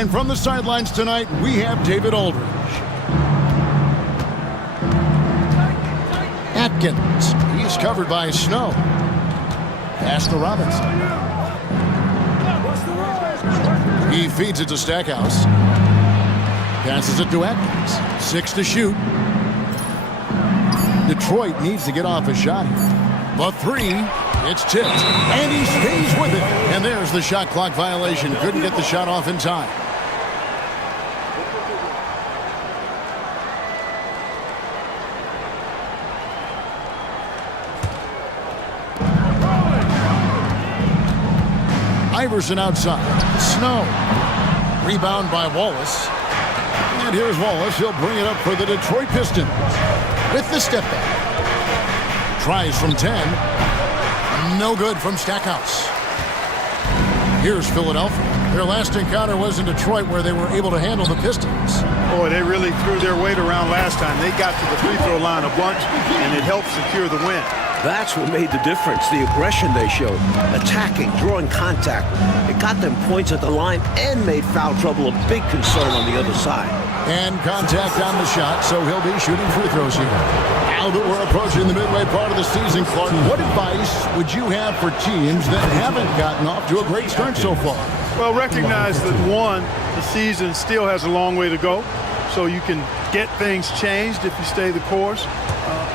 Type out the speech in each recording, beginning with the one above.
And from the sidelines tonight, we have David Aldridge. Atkins, he's covered by Snow. Pass to Robinson. He feeds it to Stackhouse. Passes it to Atkins. 6 to shoot. Detroit needs to get off a shot here. The 3, it's tipped. And he stays with it. And there's the shot clock violation. Couldn't get the shot off in time. Iverson outside. Snow. Rebound by Wallace. And here's Wallace. He'll bring it up for the Detroit Pistons. With the step back. Tries from 10. No good from Stackhouse. Here's Philadelphia. Their last encounter was in Detroit where they were able to handle the Pistons. Boy, they really threw their weight around last time. They got to the free throw line a bunch, and it helped secure the win. That's what made the difference, the aggression they showed. Attacking, drawing contact. It got them points at the line and made foul trouble a big concern on the other side. And contact on the shot, so he'll be shooting free throws here. Now that we're approaching the midway part of the season, Clark, what advice would you have for teams that haven't gotten off to a great start so far? Well, recognize that, one, the season still has a long way to go, so you can get things changed if you stay the course.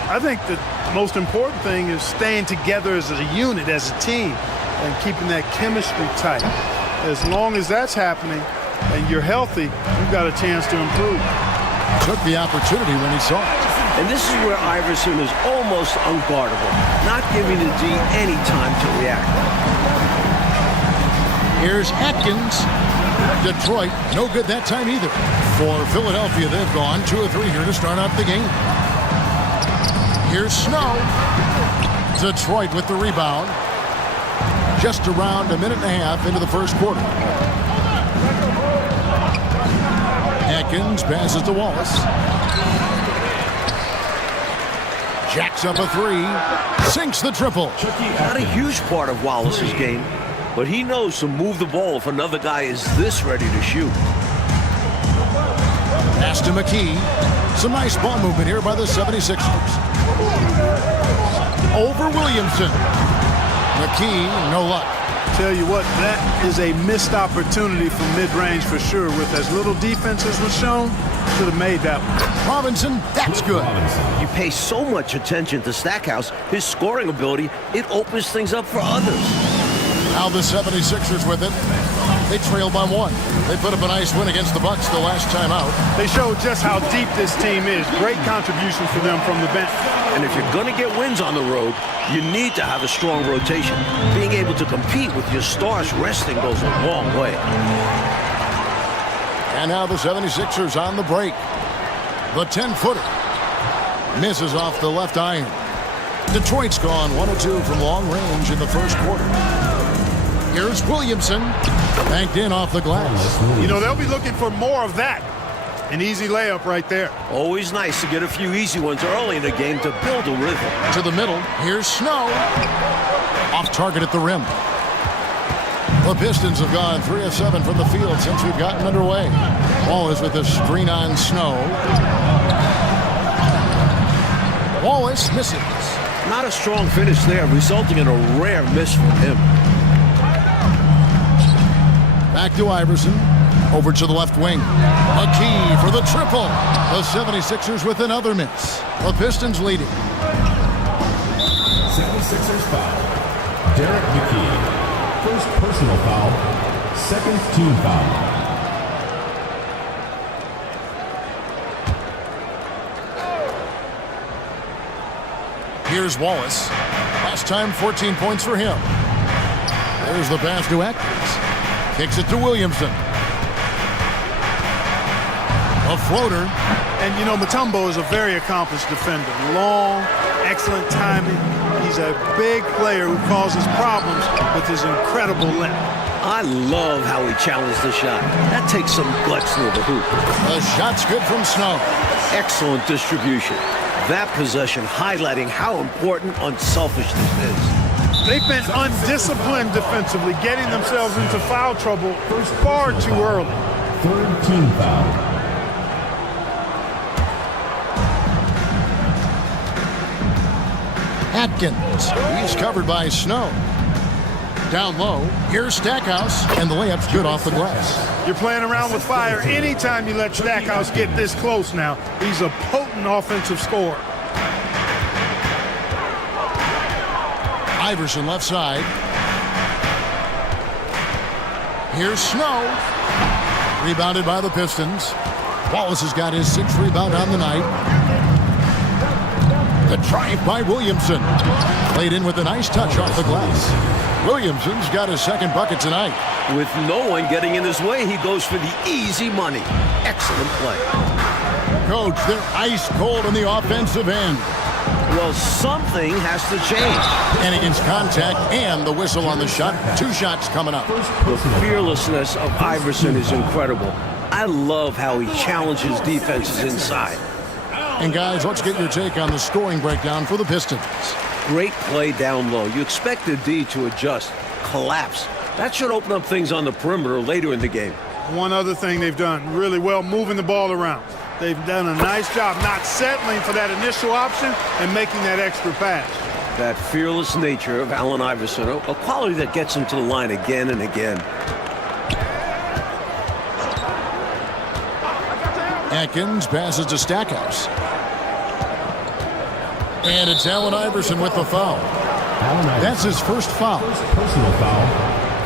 I think the most important thing is staying together as a unit, as a team, and keeping that chemistry tight. As long as that's happening and you're healthy, you've got a chance to improve. Took the opportunity when he saw it. And this is where Iverson is almost unguardable, not giving the D any time to react. Here's Atkins. Detroit, no good that time either. For Philadelphia, they've gone 2 of 3 here to start out the game. Here's Snow. Detroit with the rebound. Just around a minute and a half into the first quarter. Atkins passes to Wallace. Jacks up a 3. Sinks the triple. Not a huge part of Wallace's game, but he knows to move the ball if another guy is this ready to shoot. Pass to McKee. Some nice ball movement here by the 76ers. Over Williamson. McKee, no luck. Tell you what, that is a missed opportunity from mid-range for sure. With as little defense as was shown, should have made that one. Robinson, that's good. You pay so much attention to Stackhouse, his scoring ability, it opens things up for others. Now the 76ers with it. They trail by 1. They put up a nice win against the Bucks the last time out. They showed just how deep this team is. Great contribution for them from the bench. And if you're going to get wins on the road, you need to have a strong rotation. Being able to compete with your stars resting goes a long way. And now the 76ers on the break. The 10-footer misses off the left iron. Detroit's gone 1 of 2 from long range in the first quarter. Here's Williamson. Banked in off the glass. You know, they'll be looking for more of that. An easy layup right there. Always nice to get a few easy ones early in the game to build a rhythm. To the middle. Here's Snow. Off target at the rim. The Pistons have gone 3 of 7 from the field since we've gotten underway. Wallace with a screen on Snow. Wallace misses. Not a strong finish there, resulting in a rare miss from him. Back to Iverson. Over to the left wing. McKee for the triple. The 76ers with another miss. The Pistons leading. 76ers foul. Derek McKee. First personal foul. Second team foul. Here's Wallace. Last time 14 points for him. There's the pass to Atkins. Kicks it to Williamson. A floater. And, you know, Mutombo is a very accomplished defender. Long, excellent timing. He's a big player who causes problems with his incredible length. I love how he challenged the shot. That takes some guts near the hoop. The shot's good from Snow. Excellent distribution. That possession highlighting how important unselfishness is. They've been undisciplined defensively, getting themselves into foul trouble far too early. Third team foul. Atkins. He's covered by Snow. Down low. Here's Stackhouse, and the layup's good off the glass. You're playing around with fire anytime you let Stackhouse get this close now. He's a potent offensive scorer. Iverson left side. Here's Snow. Rebounded by the Pistons. Wallace has got his 6th rebound on the night. The drive by Williamson. Played in with a nice touch off the glass. Williamson's got his 2nd bucket tonight. With no one getting in his way, he goes for the easy money. Excellent play. Coach, they're ice cold on the offensive end. Well, something has to change. And against contact and the whistle on the shot. 2 shots coming up. The fearlessness of Iverson is incredible. I love how he challenges defenses inside. And guys, let's get your take on the scoring breakdown for the Pistons. Great play down low. You expect the D to adjust, collapse. That should open up things on the perimeter later in the game. One other thing they've done really well, moving the ball around. They've done a nice job not settling for that initial option and making that extra pass. That fearless nature of Allen Iverson, a quality that gets him to the line again and again. Atkins passes to Stackhouse. And it's Allen Iverson with the foul. That's his 1st foul. First personal foul.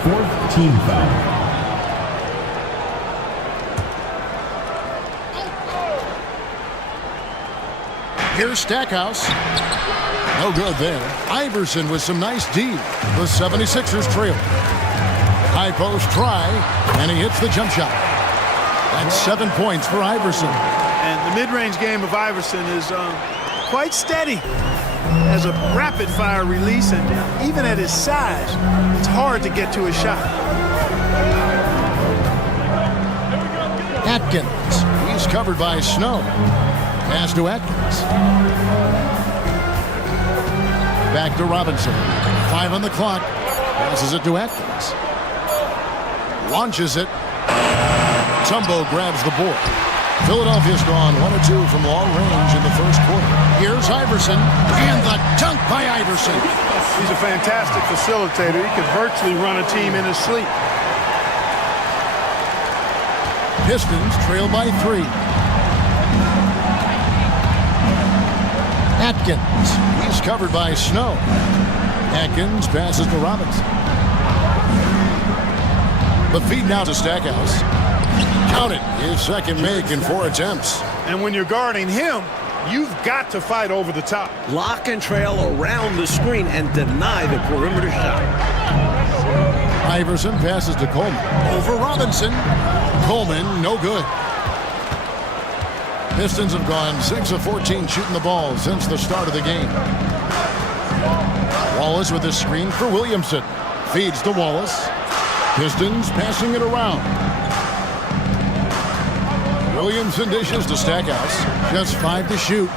4th team foul. Here's Stackhouse. No good there. Iverson with some nice D. The 76ers trail. High post try, and he hits the jump shot. That's 7 points for Iverson. And the mid-range game of Iverson is quite steady. Has a rapid-fire release, and even at his size, it's hard to get to his shot. Atkins. He's covered by Snow. Pass to Atkins. Back to Robinson. 5 on the clock. Passes it to Atkins. Launches it. Tumbo grabs the board. Philadelphia's gone 1 or 2 from long range in the 1st quarter. Here's Iverson, and the dunk by Iverson. He's a fantastic facilitator. He could virtually run a team in his sleep. Pistons trail by 3. Atkins, he's covered by Snow. Atkins passes to Robinson. The feed now to Stackhouse. Count it, his 2nd make in 4 attempts. And when you're guarding him, you've got to fight over the top. Lock and trail around the screen and deny the perimeter shot. Iverson passes to Coleman. Over Robinson. Coleman, no good. Pistons have gone 6 of 14 shooting the ball since the start of the game. Wallace with a screen for Williamson. Feeds to Wallace. Pistons passing it around. Williamson dishes to Stackhouse. Just 5 to shoot.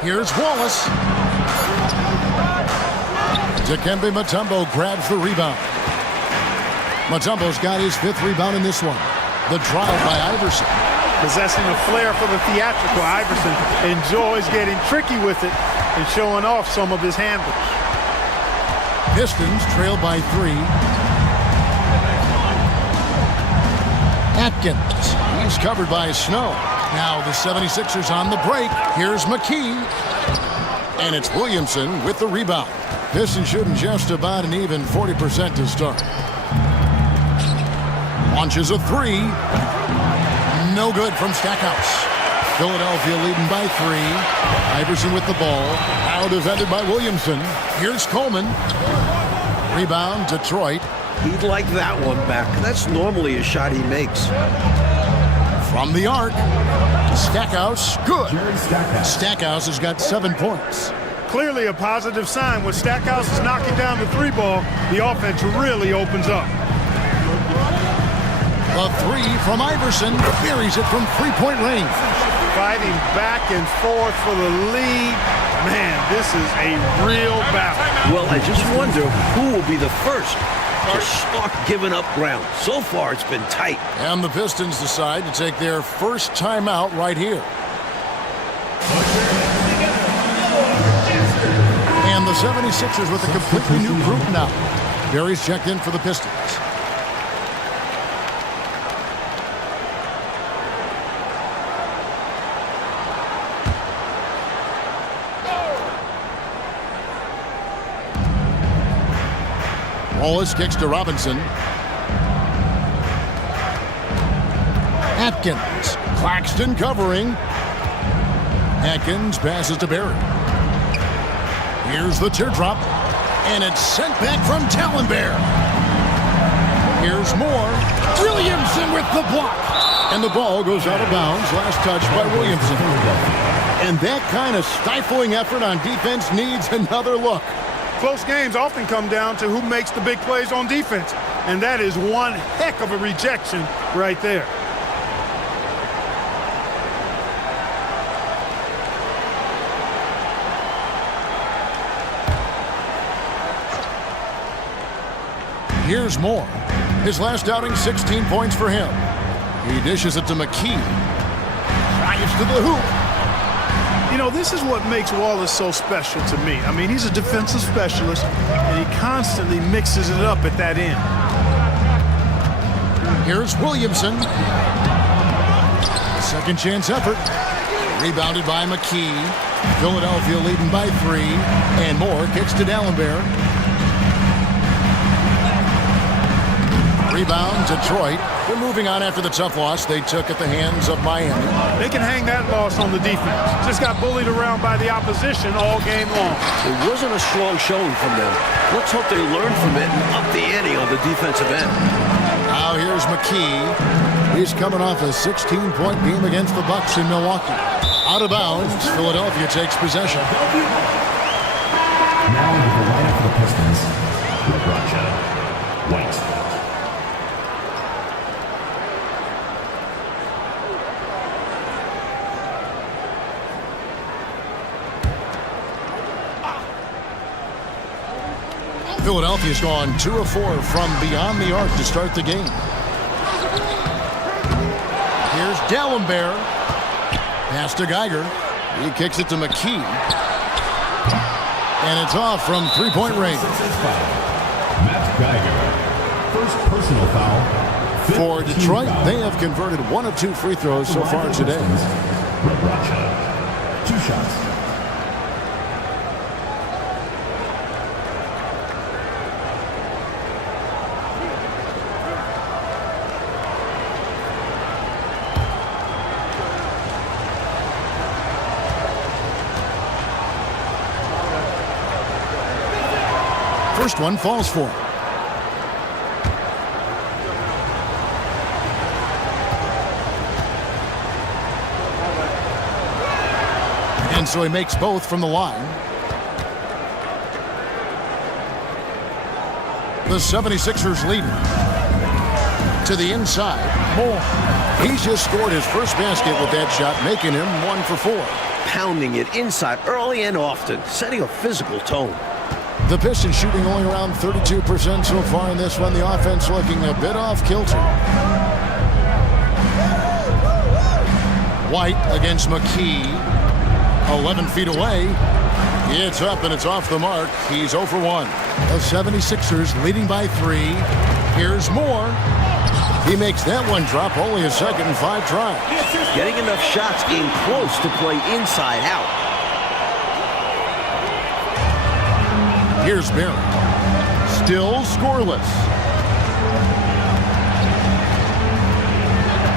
Here's Wallace. Dikembe Mutombo grabs the rebound. Mutombo's got his 5th rebound in this one. The drive by Iverson. Possessing a flair for the theatrical, Iverson enjoys getting tricky with it and showing off some of his handles. Pistons trail by 3. Atkins, he's covered by Snow. Now the 76ers on the break. Here's McKee. And it's Williamson with the rebound. Pistons shooting just about an even 40% to start. Launches a 3. No good from Stackhouse. Philadelphia leading by 3. Iverson with the ball. Now defended by Williamson. Here's Coleman. Rebound, Detroit. He'd like that one back. That's normally a shot he makes. From the arc. Stackhouse, good. Stackhouse has got 7 points. Clearly a positive sign. When Stackhouse is knocking down the 3 ball, the offense really opens up. The 3 from Iverson. Buries it from 3-point range. Fighting back and forth for the lead. Man, this is a real battle. Well, I just wonder who will be the first. to start giving up ground. So far, it's been tight. And the Pistons decide to take their first timeout right here. And the 76ers with a completely new group now. Barry's checked in for the Pistons. Wallace kicks to Robinson. Atkins. Claxton covering. Atkins passes to Barry. Here's the teardrop. And it's sent back from Tallenbear. Here's more. Williamson with the block. And the ball goes out of bounds. Last touch by Williamson. And that kind of stifling effort on defense needs another look. Close games often come down to who makes the big plays on defense. And that is one heck of a rejection right there. Here's Moore. His last outing, 16 points for him. He dishes it to McKee. Drives to the hoop. You know, this is what makes Wallace so special to me. I mean, he's a defensive specialist, and he constantly mixes it up at that end. Here's Williamson. Second chance effort. Rebounded by McKee. Philadelphia leading by 3. And Moore kicks to Dallenberg. Rebound, Detroit. They're moving on after the tough loss they took at the hands of Miami. They can hang that loss on the defense. Just got bullied around by the opposition all game long. It wasn't a strong showing from them. Let's hope they learn from it and up the ante on the defensive end. Now here's McKee. He's coming off a 16-point game against the Bucks in Milwaukee. Out of bounds, Philadelphia takes possession. Now with the lineup for the Pistons, Roger White. Philadelphia's gone 2 of 4 from beyond the arc to start the game. Here's Dallenberg. Pass to Geiger. He kicks it to McKee. And it's off from three-point range. Matt Geiger. First personal foul. For Detroit, they have converted 1 of 2 free throws so far today. Roger. 2 shots. First one falls for him. And so he makes both from the line. The 76ers leading. To the inside, Moore. He's just scored his first basket with that shot, making him 1 for 4. Pounding it inside early and often, setting a physical tone. The Pistons shooting only around 32% so far in this one. The offense looking a bit off kilter. White against McKee. 11 feet away. It's up and it's off the mark. He's 0 for 1. The 76ers leading by 3. Here's Moore. He makes that one drop, only a second and 5 tries. Getting enough shots in close to play inside out. Here's Barry. Still scoreless.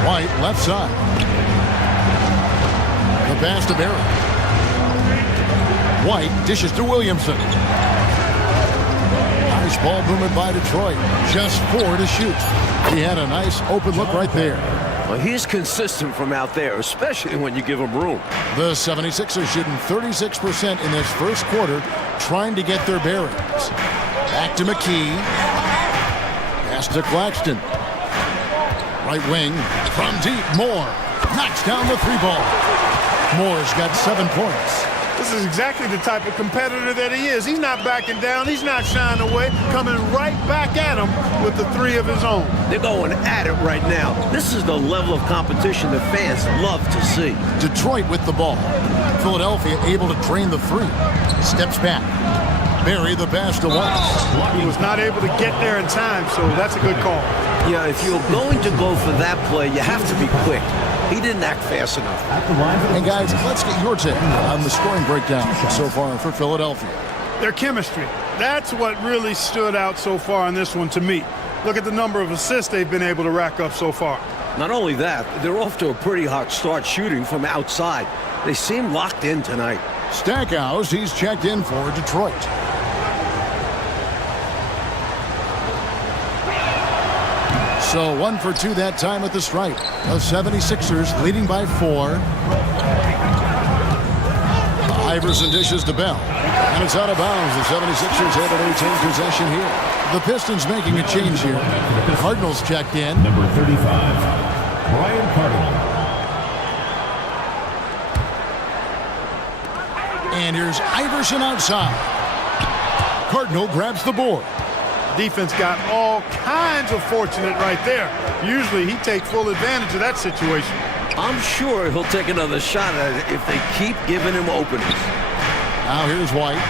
White left side. The pass to Barry. White dishes to Williamson. Nice ball movement by Detroit. Just 4 to shoot. He had a nice open look right there. Well, he's consistent from out there, especially when you give him room. The 76ers shooting 36% in this first quarter, trying to get their bearings. Back to McKee. Pass to Claxton. Right wing from deep. Moore knocks down the 3 ball. Moore's got 7 points. This is exactly the type of competitor that he is. He's not backing down. He's not shying away, coming right back at him with the three of his own. They're going at it right now. This is the level of competition the fans love to see. Detroit with the ball. Philadelphia able to drain the three. Steps back. Barry the pass to Wallace. He was not able to get there in time, so that's a good call. Yeah, if you're going to go for that play, you have to be quick. He didn't act fast enough. And guys, let's get your take on the scoring breakdown so far for Philadelphia. Their chemistry. That's what really stood out so far in this one to me. Look at the number of assists they've been able to rack up so far. Not only that, they're off to a pretty hot start shooting from outside. They seem locked in tonight. Stackhouse, he's checked in for Detroit. So 1 for 2 that time at the stripe. The 76ers leading by 4. Iverson dishes to Bell. And it's out of bounds. The 76ers able to retain possession here. The Pistons making a change here. The Cardinals checked in. Number 35, Brian Cardinal. And here's Iverson outside. Cardinal grabs the board. Defense got all kinds of fortunate right there. Usually he takes full advantage of that situation. I'm sure he'll take another shot at it if they keep giving him openings. Now here's White.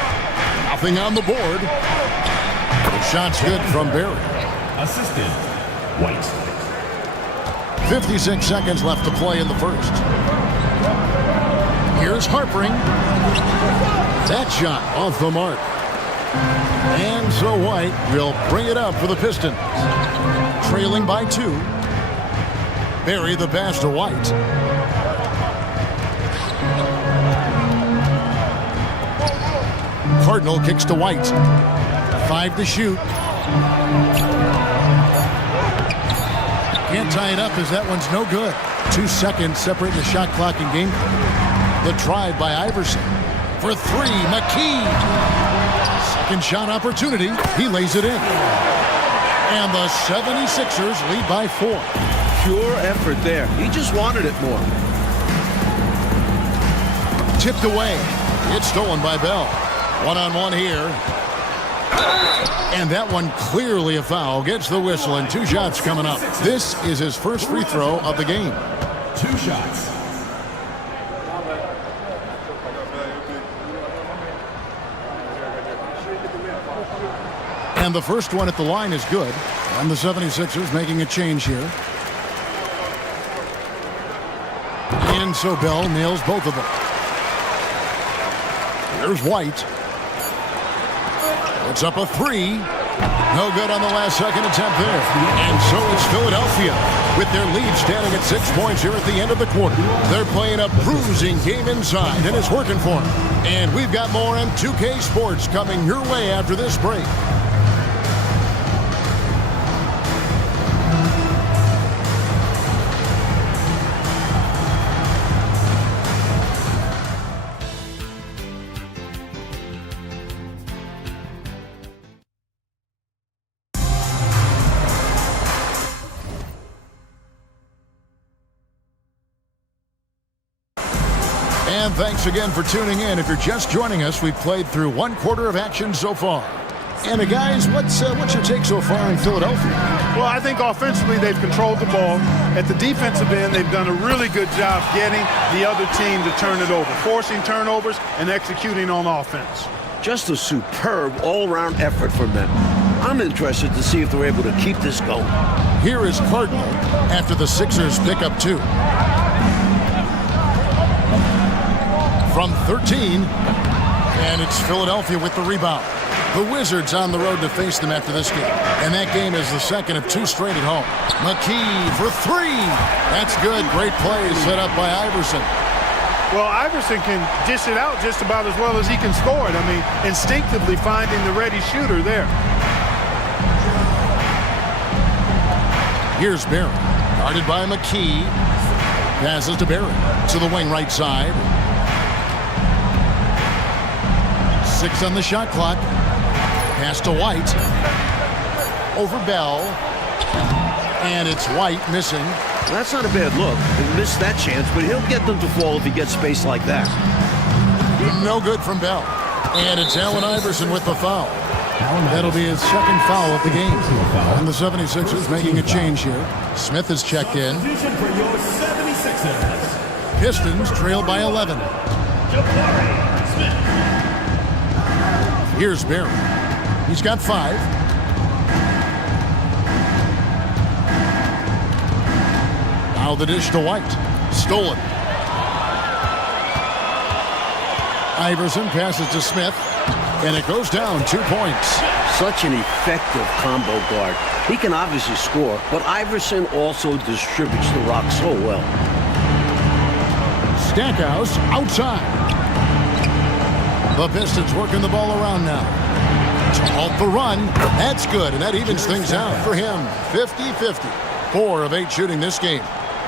Nothing on the board. The shot's good from Barry. Assistant, White. 56 seconds left to play in the first. Here's Harpering. That shot off the mark. And so White will bring it up for the Pistons. Trailing by 2. Barry the pass to White. Cardinal kicks to White. 5 to shoot. Can't tie it up as that one's no good. 2 seconds separating the shot clock and game. The drive by Iverson. For 3, McKee. Second shot opportunity. He lays it in. And the 76ers lead by 4. Pure effort there. He just wanted it more. Tipped away. It's stolen by Bell. One-on-one here. And that one clearly a foul. Gets the whistle and 2 shots coming up. This is his first free throw of the game. 2 shots. And the first one at the line is good. And the 76ers making a change here. And so Bell nails both of them. Here's White. It's up a 3. No good on the last second attempt there. And so it's Philadelphia with their lead standing at 6 points here at the end of the quarter. They're playing a bruising game inside, and it's working for them. And we've got more on 2K Sports coming your way after this break. And thanks again for tuning in. If you're just joining us, we've played through 1 quarter of action so far. And guys, what's your take so far in Philadelphia? Well, I think offensively they've controlled the ball. At the defensive end, they've done a really good job getting the other team to turn it over, forcing turnovers and executing on offense. Just a superb all-around effort from them. I'm interested to see if they're able to keep this going. Here is Cardinal after the Sixers pick up 2. From 13, and it's Philadelphia with the rebound. The Wizards on the road to face them after this game. And that game is the second of 2 straight at home. McKee for 3. That's good. Great play set up by Iverson. Well, Iverson can dish it out just about as well as he can score it. I mean, instinctively finding the ready shooter there. Here's Barry. Guarded by McKee. Passes to Barry. To the wing right side. 6 on the shot clock. Pass to White. Over Bell. And it's White missing. Well, that's not a bad look. He missed that chance, but he'll get them to fall if he gets space like that. No good from Bell. And it's Allen Iverson with the foul. That'll be his second foul of the game. And the 76ers making a change here. Smith has checked in. Pistons trail by 11. Here's Barry. He's got 5. Now the dish to White. Stolen. Iverson passes to Smith, and it goes down 2 points. Such an effective combo guard. He can obviously score, but Iverson also distributes the rock so well. Stackhouse outside. The Pistons working the ball around now. To halt the run. That's good, and that evens things out for him. 50-50. 4 of 8 shooting this game.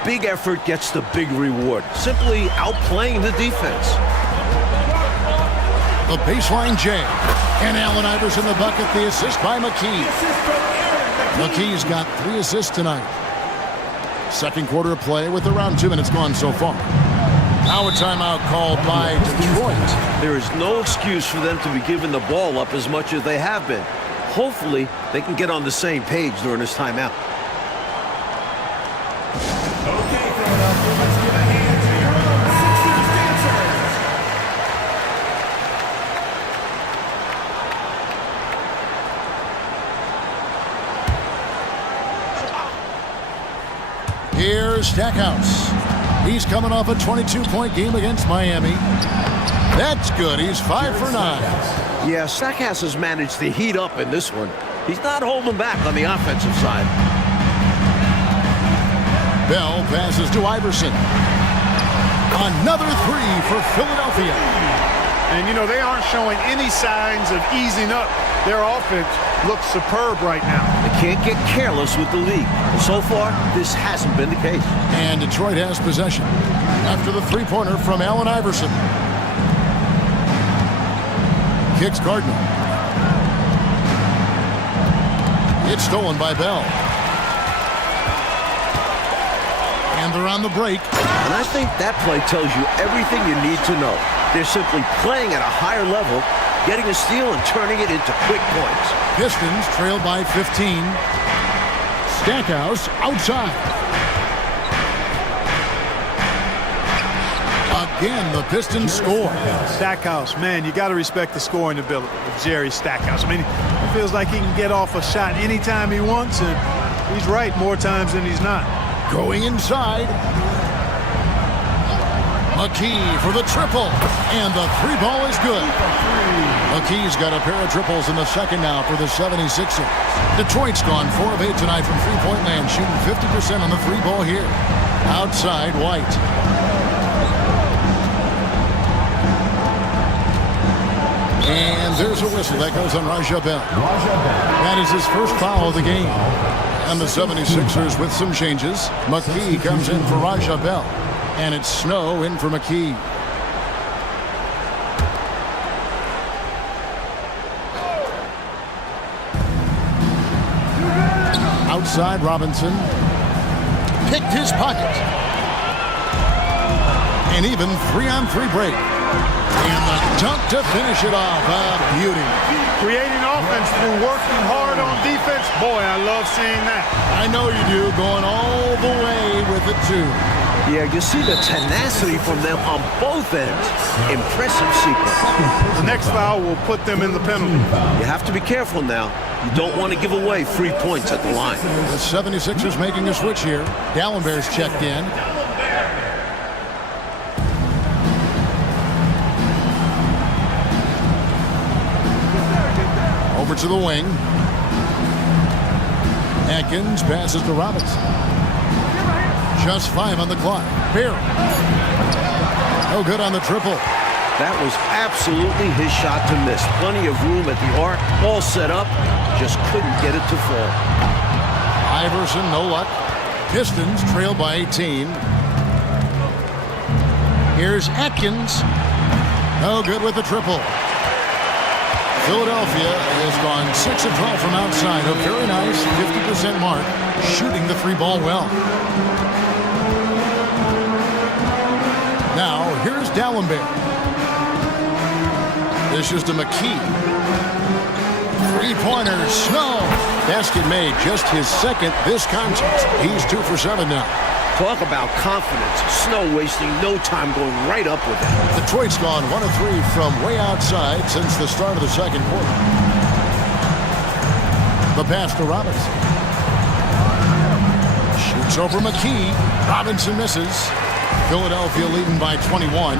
Big effort gets the big reward. Simply outplaying the defense. The baseline jam. And Allen Iverson the bucket, the assist by McKee. McKee's got 3 assists tonight. Second quarter of play with around 2 minutes gone so far. Now a timeout called by Detroit. There is no excuse for them to be giving the ball up as much as they have been. Hopefully, they can get on the same page during this timeout. Okay, Philadelphia, let's give a hand to your own 60s dancers. Here's Stackhouse. He's coming off a 22-point game against Miami. That's good. He's 5 for 9. Yeah, Stackhouse has managed to heat up in this one. He's not holding back on the offensive side. Bell passes to Iverson. Another 3 for Philadelphia. And, you know, they aren't showing any signs of easing up. Their offense looks superb right now. They can't get careless with the lead. And so far, this hasn't been the case. And Detroit has possession after the three-pointer from Allen Iverson. Kicks Gardner. It's stolen by Bell. And they're on the break. And I think that play tells you everything you need to know. They're simply playing at a higher level, getting a steal and turning it into quick points. Pistons trail by 15. Stackhouse outside. Again, the Pistons score. Stackhouse, man, you got to respect the scoring ability of Jerry Stackhouse. I mean, he feels like he can get off a shot anytime he wants, and he's right more times than he's not. Going inside. McKee for the triple, and the 3 ball is good. McKee's got a pair of triples in the second now for the 76ers. Detroit's gone 4 of 8 tonight from three-point land, shooting 50% on the 3 ball here. Outside, White. And there's a whistle that goes on Raja Bell. That is his first foul of the game. And the 76ers with some changes. McKee comes in for Raja Bell. And it's Snow in for McKee. Outside, Robinson. Picked his pocket. And even 3-on-3 break. And the dunk to finish it off. A beauty. Creating offense through working hard on defense. Boy, I love seeing that. I know you do. Going all the way with it, too. Yeah, you see the tenacity from them on both ends. Impressive sequence. The next foul will put them in the penalty. You have to be careful now. You don't want to give away free points at the line. The 76ers making a switch here. Dallenberg's checked in. Over to the wing. Atkins passes to Robinson. Just 5 on the clock. Barry. No good on the triple. That was absolutely his shot to miss. Plenty of room at the arc. All set up. Just couldn't get it to fall. Iverson, no luck. Pistons trail by 18. Here's Atkins. No good with the triple. Philadelphia has gone 6 of 12 from outside. A very nice 50% mark. Shooting the 3 ball well. Now, here's Dallenberg. Dishes to McKee. Three-pointer, Snow. Basket made, just his second this contest. He's 2 for 7 now. Talk about confidence. Snow wasting no time going right up with it. Detroit's gone 1 of 3 from way outside since the start of the second quarter. The pass to Robinson. Shoots over McKee. Robinson misses. Philadelphia leading by 21.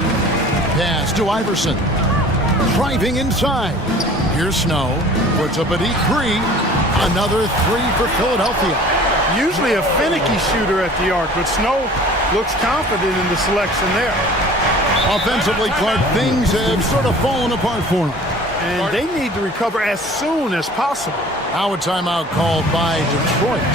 Pass to Iverson. Driving inside. Here's Snow. Puts up a deep three. Another three for Philadelphia. Usually a finicky shooter at the arc, but Snow looks confident in the selection there. Offensively, Clark, things have sort of fallen apart for him. And they need to recover as soon as possible. Now a timeout called by Detroit.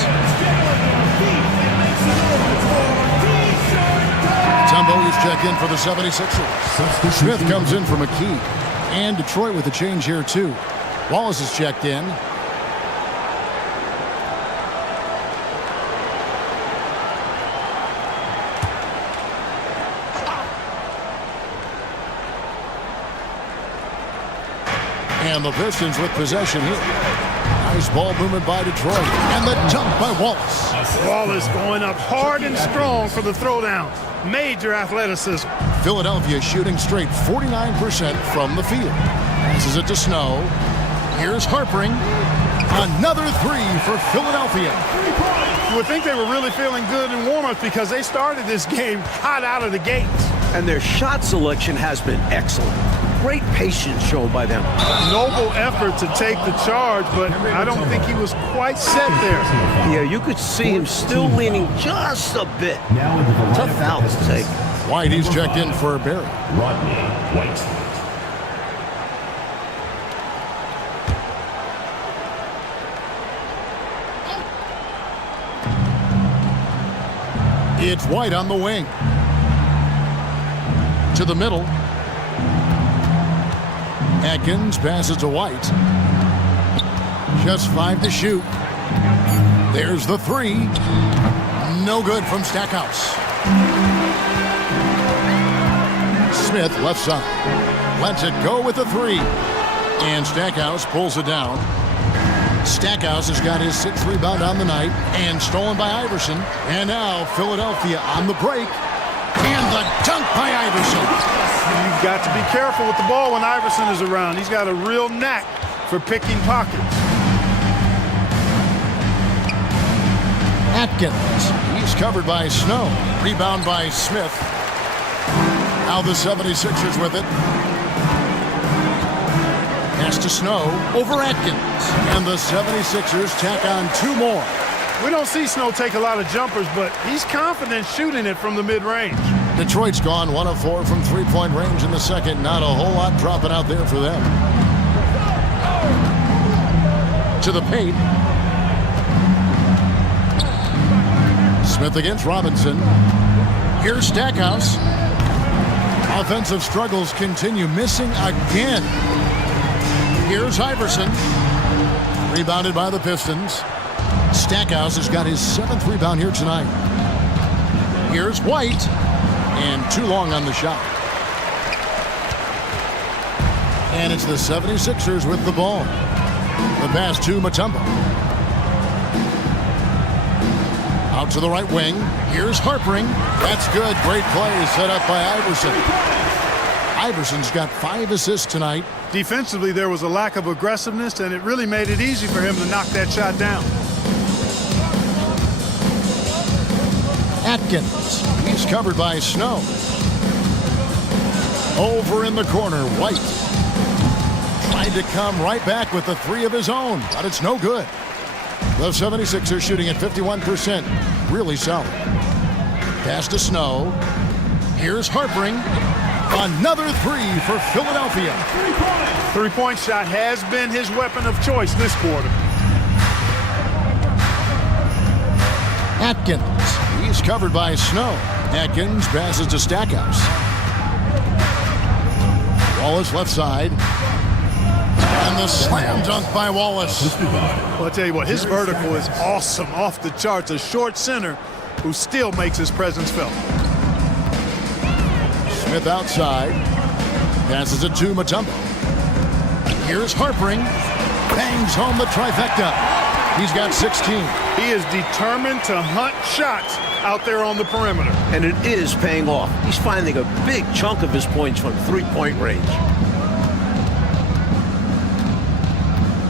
Tumbo is checked in for the 76ers. Smith comes in for McKee. And Detroit with a change here, too. Wallace is checked in. And the Pistons with possession here. Nice ball movement by Detroit. And the dunk by Wallace. Wallace going up hard and strong for the throwdown. Major athleticism. Philadelphia shooting straight 49% from the field. Passes it to Snow. Here's Harpering. Another three for Philadelphia. You would think they were really feeling good in warm-ups because they started this game hot out of the gates. And their shot selection has been excellent. Great patience shown by them. Noble effort to take the charge, but I don't think he was quite set there. Yeah, you could see him still leaning just a bit. Tough foul to take. White, he's checked in for Barry. Rodney White. It's White on the wing. To the middle. Atkins passes to White. Just 5 to shoot. There's the three. No good from Stackhouse. Smith left side. Lets it go with the three. And Stackhouse pulls it down. Stackhouse has got his 6th rebound on the night and stolen by Iverson. And now Philadelphia on the break. And the dunk by Iverson. You've got to be careful with the ball when Iverson is around. He's got a real knack for picking pockets. Atkins. He's covered by Snow. Rebound by Smith. Now the 76ers with it. Pass to Snow over Atkins. And the 76ers tack on 2 more. We don't see Snow take a lot of jumpers, but he's confident shooting it from the mid-range. Detroit's gone 1 of 4 from 3-point range in the second. Not a whole lot dropping out there for them. To the paint. Smith against Robinson. Here's Stackhouse. Offensive struggles continue. Missing again. Here's Iverson. Rebounded by the Pistons. Stackhouse has got his 7th rebound here tonight. Here's White. And too long on the shot. And it's the 76ers with the ball. The pass to Mutombo. Out to the right wing. Here's Harpering. That's good. Great play set up by Iverson. Iverson's got 5 assists tonight. Defensively, there was a lack of aggressiveness, and it really made it easy for him to knock that shot down. Atkins. He's covered by Snow. Over in the corner, White. Tried to come right back with the 3 of his own, but it's no good. The 76ers shooting at 51%. Really solid. Pass to Snow. Here's Harpering. Another 3 for Philadelphia. Three-point shot has been his weapon of choice this quarter. Atkins. He's covered by Snow. Atkins passes to Stackhouse. Wallace left side. And the slam dunk by Wallace. Well, I'll tell you what, his vertical is awesome, off the charts. A short center who still makes his presence felt. Smith outside. Passes it to Mutombo. Here's Harpering. Bangs home the trifecta. He's got 16. He is determined to hunt shots out there on the perimeter. And it is paying off. He's finding a big chunk of his points from three-point range.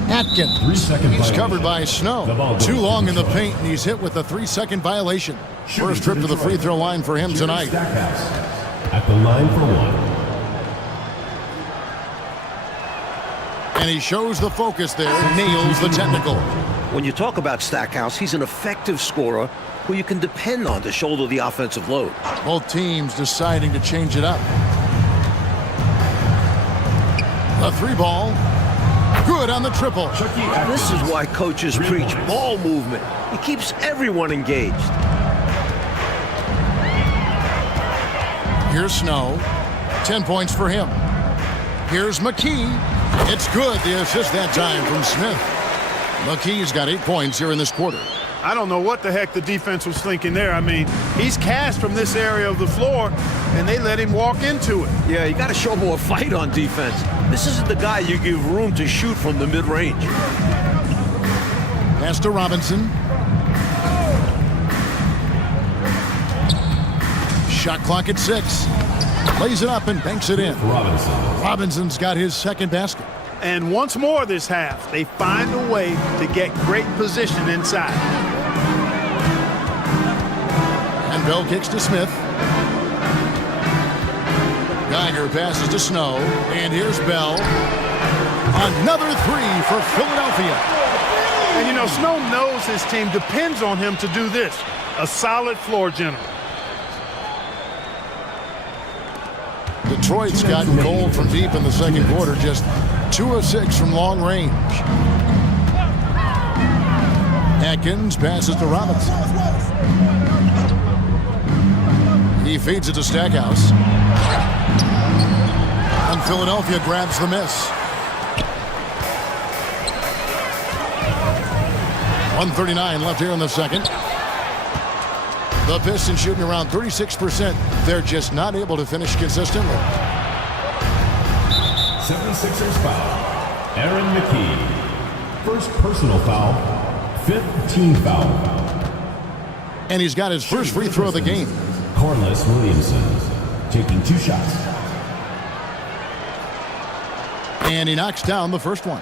Atkins. 3 second He's violation. covered by Snow. Too long in the paint, and he's hit with a 3-second violation. First trip to the free throw line for him tonight. Stackhouse at the line for one. And he shows the focus there, nails the technical. When you talk about Stackhouse, he's an effective scorer who you can depend on to shoulder the offensive load. Both teams deciding to change it up. The 3-ball. Good on the triple. This is why coaches preach ball movement. He keeps everyone engaged. Here's Snow. 10 points for him. Here's McKee. It's good. The assist that time from Smith. McKee's got 8 points here in this quarter. I don't know what the heck the defense was thinking there. I mean, he's cast from this area of the floor, and they let him walk into it. Yeah, you got to show more fight on defense. This isn't the guy you give room to shoot from the mid-range. Pass to Robinson. Shot clock at 6. Lays it up and banks it in. Robinson's got his second basket. And once more this half, they find a way to get great position inside. And Bell kicks to Smith. Geiger passes to Snow. And here's Bell. Another 3 for Philadelphia. And you know, Snow knows his team depends on him to do this. A solid floor general. Detroit's gotten cold from deep in the second quarter. Just 2 of 6 from long range. Atkins passes to Robinson. He feeds it to Stackhouse. And Philadelphia grabs the miss. 1:39 left here in the second. The Pistons shooting around 36%. They're just not able to finish consistently. 76ers foul. Aaron McKee. First personal foul. 5th team foul. And he's got his first free throw of the game. Corliss Williamson taking 2 shots. And he knocks down the first one.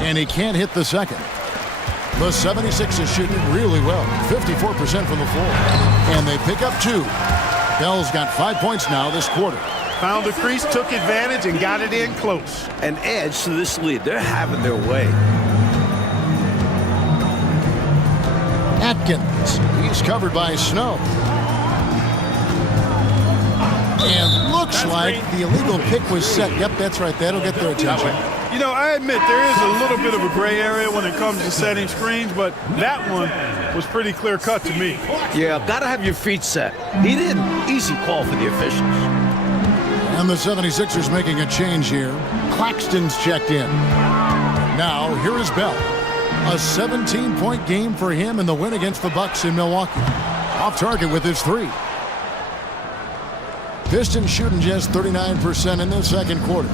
And he can't hit the second. The 76ers shooting really well. 54% from the floor. And they pick up 2. Bell's got 5 points now this quarter. Found the crease, took advantage, and got it in close. And adds to this lead. They're having their way. Atkins. He's covered by Snow. And looks like the illegal pick was set. Yep, that's right. That'll get their attention. You know, I admit there is a little bit of a gray area when it comes to setting screens, but that one was pretty clear cut to me. Yeah, gotta have your feet set. He didn't. Easy call for the officials. And the 76ers making a change here. Claxton's checked in. Now, here is Bell. A 17-point game for him in the win against the Bucks in Milwaukee. Off target with his 3. Pistons shooting just 39% in the second quarter.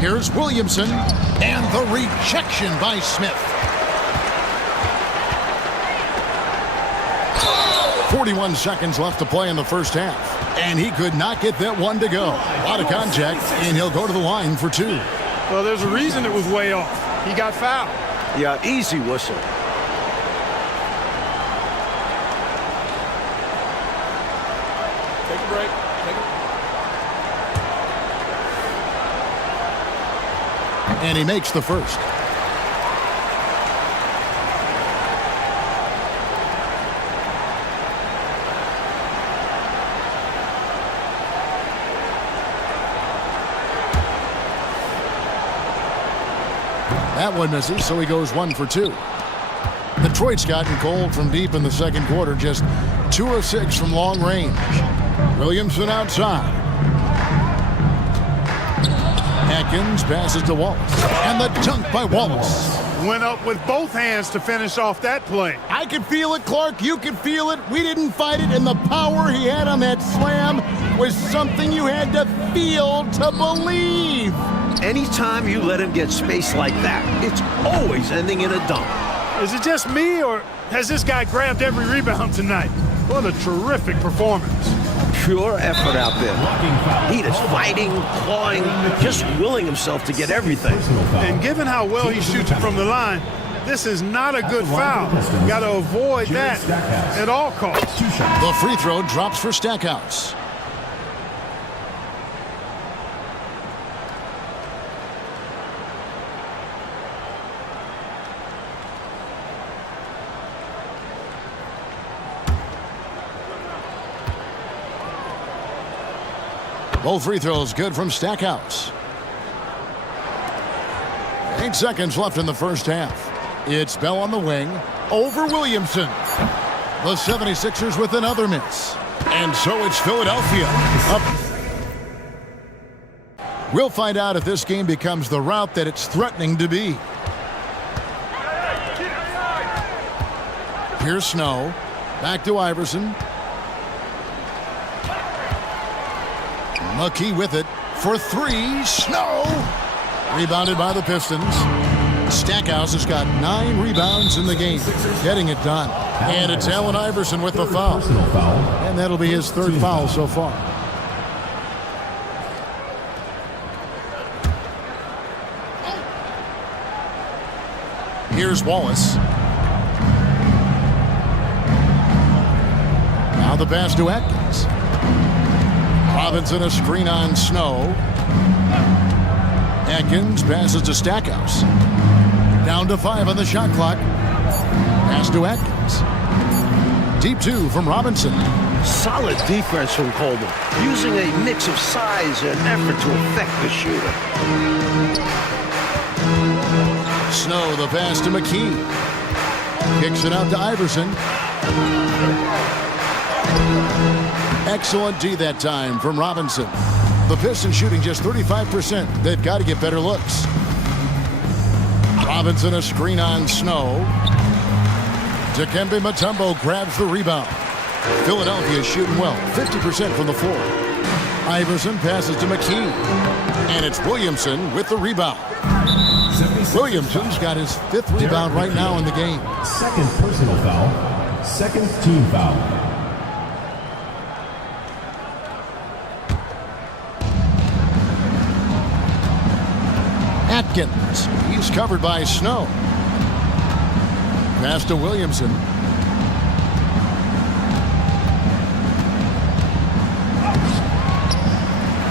Here's Williamson, and the rejection by Smith. 41 seconds left to play in the first half, and he could not get that one to go. A lot of contact, and he'll go to the line for 2. Well, there's a reason it was way off. He got fouled. Yeah, easy whistle. Take a break. And he makes the first. That one misses, so he goes 1 for 2. Detroit's gotten cold from deep in the second quarter, just 2 of 6 from long range. Williamson outside. Atkins passes to Wallace. And the dunk by Wallace. Went up with both hands to finish off that play. I can feel it, Clark. You can feel it. We didn't fight it, and the power he had on that slam was something you had to feel to believe. Anytime you let him get space like that, it's always ending in a dunk. Is it just me, or has this guy grabbed every rebound tonight? What a terrific performance. Pure effort out there. He is fighting, clawing, just willing himself to get everything. And given how well he shoots it from the line, this is not a good foul. Got to avoid that at all costs. The free throw drops for Stackhouse. Both free throws good from Stackhouse. 8 seconds left in the first half. It's Bell on the wing over Williamson. The 76ers with another miss. And so it's Philadelphia up. We'll find out if this game becomes the route that it's threatening to be. Here's Snow. Back to Iverson. McKee with it for three. Snow. Rebounded by the Pistons. Stackhouse has got 9 rebounds in the game. Getting it done. And it's Allen Iverson with the foul. And that'll be his 3rd foul so far. Here's Wallace. Now the pass to Atkins. Robinson a screen on Snow. Atkins passes to Stackhouse. Down to 5 on the shot clock. Pass to Atkins. Deep 2 from Robinson. Solid defense from Coleman, using a mix of size and effort to affect the shooter. Snow the pass to McKee. Kicks it out to Iverson. Excellent D that time from Robinson. The Pistons shooting just 35%. They've got to get better looks. Robinson a screen on Snow. Dikembe Mutombo grabs the rebound. Philadelphia shooting well, 50% from the floor. Iverson passes to McKee. And it's Williamson with the rebound. Williamson's got his 5th rebound right now in the game. 2nd personal foul. 2nd team foul. Atkins. He's covered by Snow. Pass to Williamson.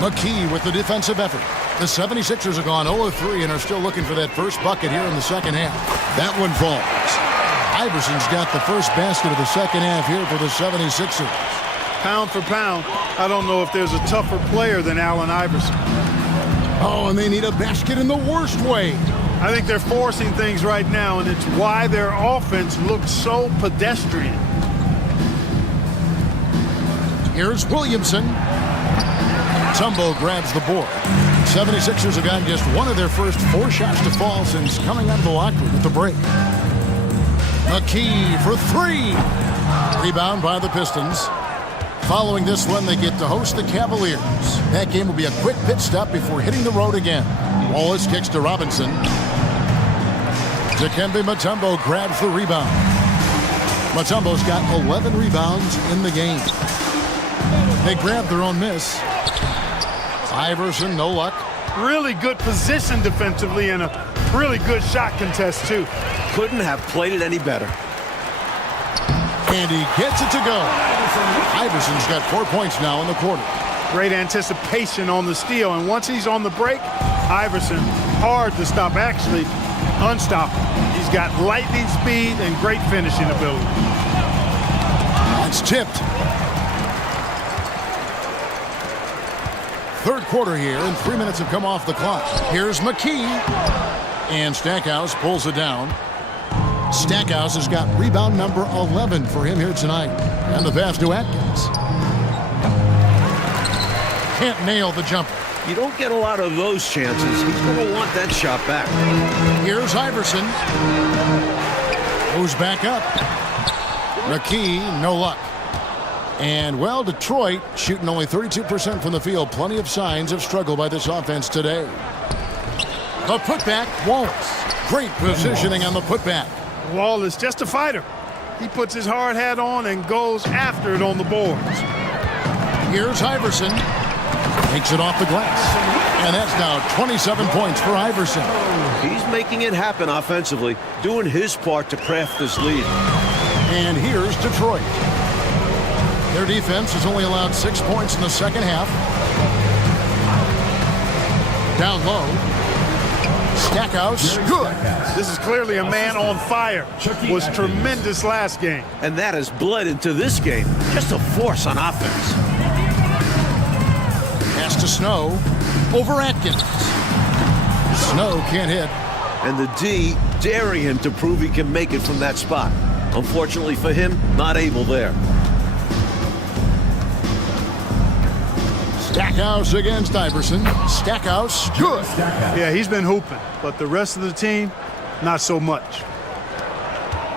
McKee with the defensive effort. The 76ers have gone 0-3 and are still looking for that first bucket here in the second half. That one falls. Iverson's got the first basket of the second half here for the 76ers. Pound for pound, I don't know if there's a tougher player than Allen Iverson. Oh, and they need a basket in the worst way. I think they're forcing things right now, and it's why their offense looks so pedestrian. Here's Williamson. Mutombo grabs the board. 76ers have gotten just one of their first 4 shots to fall since coming out of the locker room at the break. McKee for 3. Rebound by the Pistons. Following this one, they get to host the Cavaliers. That game will be a quick pit stop before hitting the road again. Wallace kicks to Robinson. Dikembe Mutombo grabs the rebound. Mutombo's got 11 rebounds in the game. They grab their own miss. Iverson, no luck. Really good position defensively and a really good shot contest, too. Couldn't have played it any better. And he gets it to go. Iverson's got 4 points now in the quarter. Great anticipation on the steal, and once he's on the break, Iverson, hard to stop, actually unstoppable. He's got lightning speed and great finishing ability. It's tipped. Third quarter here, and 3 minutes have come off the clock. Here's McKee. And Stackhouse pulls it down. Stackhouse has got rebound number 11 for him here tonight. And the pass to Atkins. Can't nail the jumper. You don't get a lot of those chances. He's going to want that shot back. Here's Iverson. Goes back up. McKee, no luck. And, well, Detroit shooting only 32% from the field. Plenty of signs of struggle by this offense today. The putback, Wallace. Great positioning on the putback. Wallace, just a fighter. He puts his hard hat on and goes after it on the boards. Here's Iverson. Takes it off the glass. And that's now 27 points for Iverson. He's making it happen offensively, doing his part to craft this lead. And here's Detroit. Their defense has only allowed 6 points in the second half. Down low. Stackhouse, good. This is clearly a man on fire. Was tremendous last game. And that has bled into this game. Just a force on offense. Pass to Snow. Over Atkins. Snow can't hit. And the D daring him to prove he can make it from that spot. Unfortunately for him, not able there. Stackhouse against Iverson. Stackhouse, good. Yeah, he's been hooping, but the rest of the team, not so much.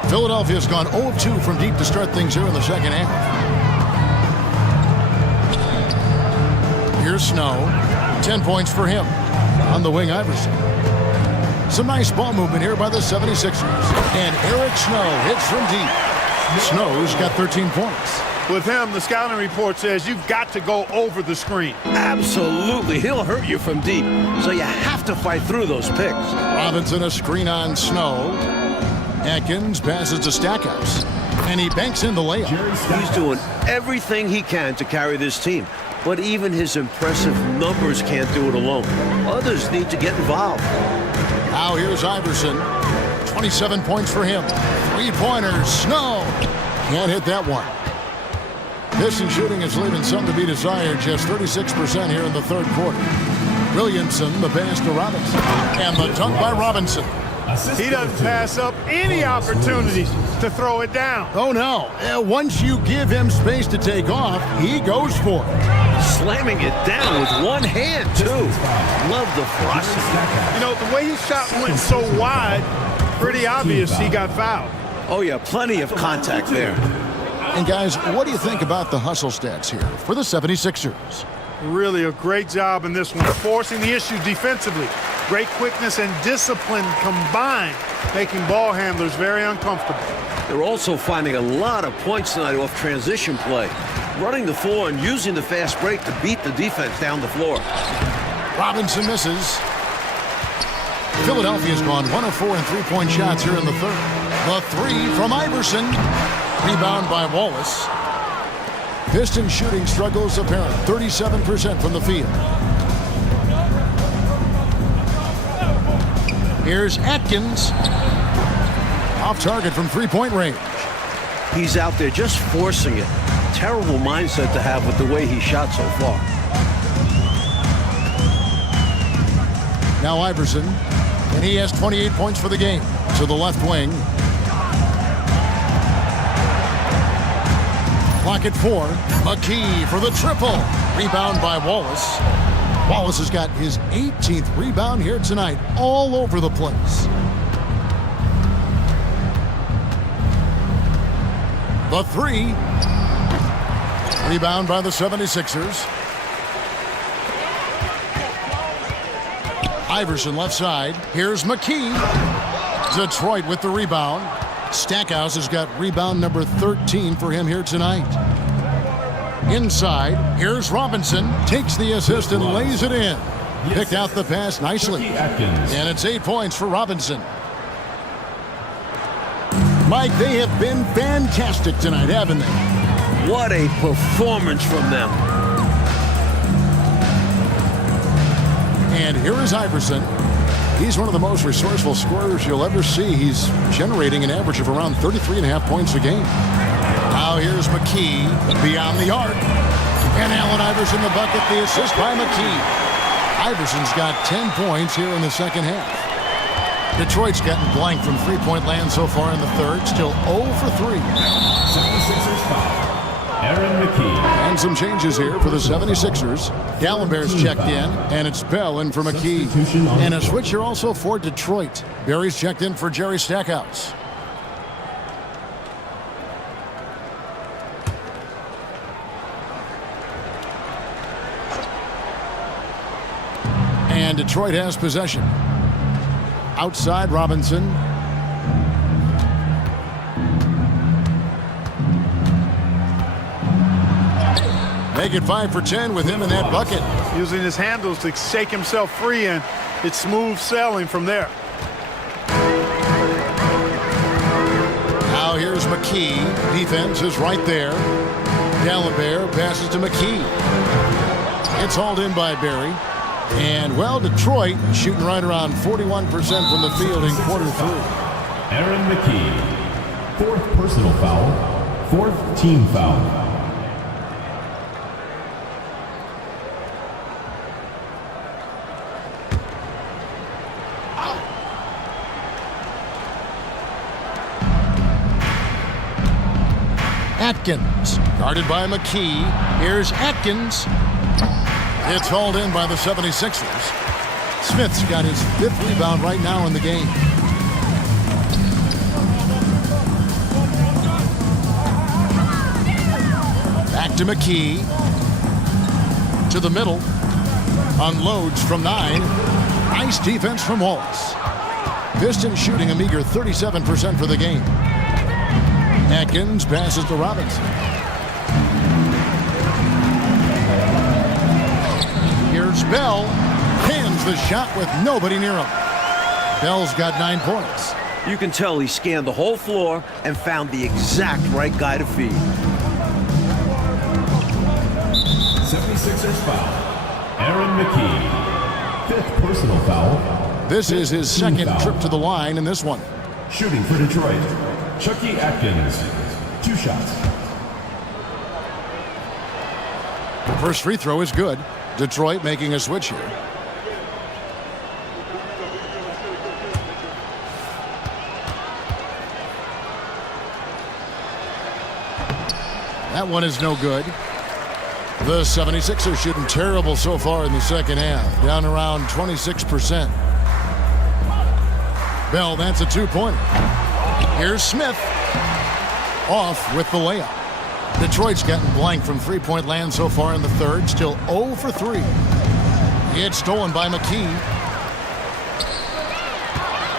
Philadelphia's gone 0-2 from deep to start things here in the second half. Here's Snow. 10 points for him. On the wing, Iverson. Some nice ball movement here by the 76ers. And Eric Snow hits from deep. Snow's got 13 points. With him, the scouting report says you've got to go over the screen. Absolutely. He'll hurt you from deep. So you have to fight through those picks. Robinson a screen on Snow. Atkins passes to Stackhouse. And he banks in the layup. He's doing everything he can to carry this team. But even his impressive numbers can't do it alone. Others need to get involved. Now here's Iverson. 27 points for him. Three-pointers. Snow. Can't hit that one. Piston shooting is leaving some to be desired. Just 36% here in the third quarter. Williamson, the pass to Robinson. And the dunk by Robinson. He doesn't pass up any opportunities to throw it down. Oh, no. Once you give him space to take off, he goes for it. Slamming it down with one hand, too. Love the frosting. You know, the way his shot went so wide, pretty obvious he got fouled. Oh, yeah, plenty of contact there. And, guys, what do you think about the hustle stats here for the 76ers? Really a great job in this one, forcing the issue defensively. Great quickness and discipline combined, making ball handlers very uncomfortable. They're also finding a lot of points tonight off transition play. Running the floor and using the fast break to beat the defense down the floor. Robinson misses. Philadelphia's gone 1 of 4 in three-point shots here in the third. The three from Iverson. Rebound by Wallace. Piston shooting struggles apparent. 37% from the field. Here's Atkins. Off target from three-point range. He's out there just forcing it. Terrible mindset to have with the way he shot so far. Now Iverson. And he has 28 points for the game. To the left wing. Clock at 4. McKee for the triple. Rebound by Wallace. Wallace has got his 18th rebound here tonight, all over the place. The three. Rebound by the 76ers. Iverson left side. Here's McKee. Detroit with the rebound. Stackhouse has got rebound number 13 for him here tonight. Inside, here's Robinson. Takes the assist and lays it in. Picked out the pass nicely. And it's 8 points for Robinson. Mike, they have been fantastic tonight, haven't they? What a performance from them. And here is Iverson. He's one of the most resourceful scorers you'll ever see. He's generating an average of around 33.5 points a game. Now here's McKee beyond the arc. And Allen Iverson the bucket, the assist by McKee. Iverson's got 10 points here in the second half. Detroit's gotten blank from three-point land so far in the third. Still 0 for 3. 76ers foul. Aaron McKee. And some changes here for the 76ers. Dallenberg's checked in, and it's Bell in for McKee. And a switch here also for Detroit. Barry's checked in for Jerry Stackhouse. And Detroit has possession. Outside Robinson. Make it 5 for 10 with him in that bucket. Using his handles to shake himself free, and it's smooth sailing from there. Now here's McKee. Defense is right there. Dallenberg passes to McKee. It's hauled in by Barry. And, well, Detroit shooting right around 41% from the field in quarter 3. Aaron McKee. 4th personal foul. 4th team foul. Atkins, guarded by McKee. Here's Atkins. It's hauled in by the 76ers. Smith's got his 5th rebound right now in the game. Back to McKee. To the middle. Unloads from 9. Nice defense from Wallace. Pistons shooting a meager 37% for the game. Atkins passes to Robinson. Here's Bell. Hands the shot with nobody near him. Bell's got 9 points. You can tell he scanned the whole floor and found the exact right guy to feed. 76ers foul. Aaron McKee. 5th personal foul. This is his second trip to the line in this one. Shooting for Detroit, Chucky Atkins. 2 shots. The first free throw is good. Detroit making a switch here. That one is no good. The 76ers shooting terrible so far in the second half. Down around 26%. Bell, that's a 2-pointer. Here's Smith. Off with the layup. Detroit's gotten blank from three-point land so far in the third. Still 0 for 3. It's stolen by McKee.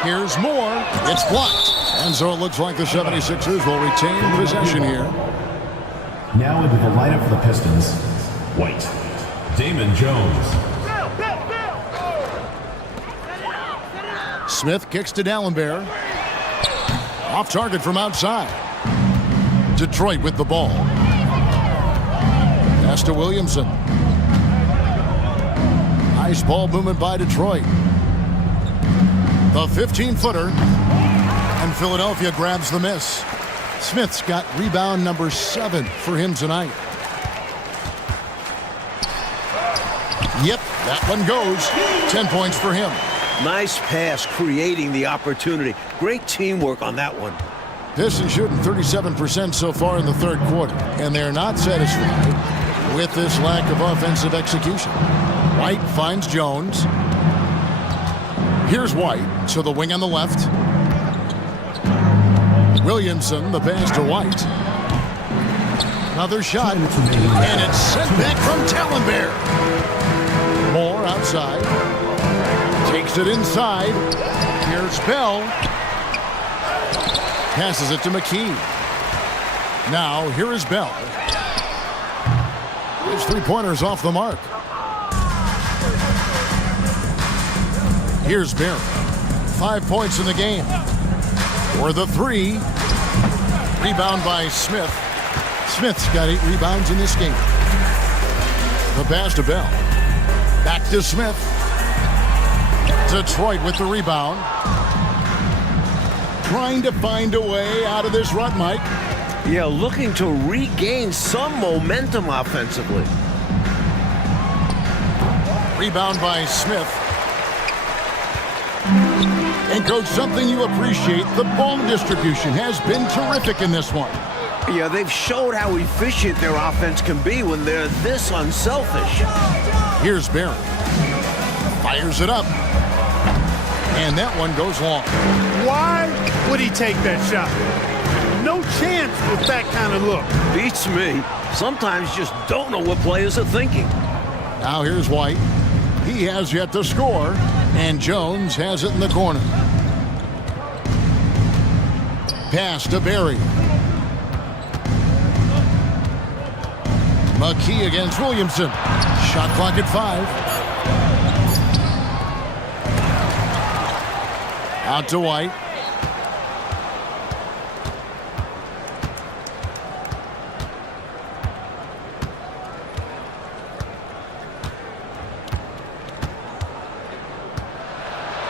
Here's Moore. It's blocked. And so it looks like the 76ers will retain possession here. Now into the lineup for the Pistons. White. Damon Jones. Smith kicks to Dallenberg. Off target from outside. Detroit with the ball. Pass to Williamson. Nice ball movement by Detroit. The 15-footer. And Philadelphia grabs the miss. Smith's got rebound number 7 for him tonight. Yep, that one goes. 10 points for him. Nice pass, creating the opportunity. Great teamwork on that one. Pistons shooting 37% so far in the third quarter, and they're not satisfied with this lack of offensive execution. White finds Jones. Here's White to the wing on the left. Williamson, the pass to White. Another shot, and it's sent back from Dallenberg. Moore outside. Takes it inside. Here's Bell. Passes it to McKee. Now, here is Bell. His three-pointers off the mark. Here's Barry. 5 points in the game. For the 3. Rebound by Smith. Smith's got 8 rebounds in this game. The pass to Bell. Back to Smith. Detroit with the rebound. Trying to find a way out of this rut, Mike. Yeah, looking to regain some momentum offensively. Rebound by Smith. And, Coach, something you appreciate, the ball distribution has been terrific in this one. Yeah, they've showed how efficient their offense can be when they're this unselfish. Here's Barry. Fires it up. And that one goes long. Why would he take that shot? No chance with that kind of look. Beats me. Sometimes just don't know what players are thinking. Now here's White. He has yet to score, and Jones has it in the corner. Pass to Barry. McKee against Williamson. Shot clock at 5. Out to White.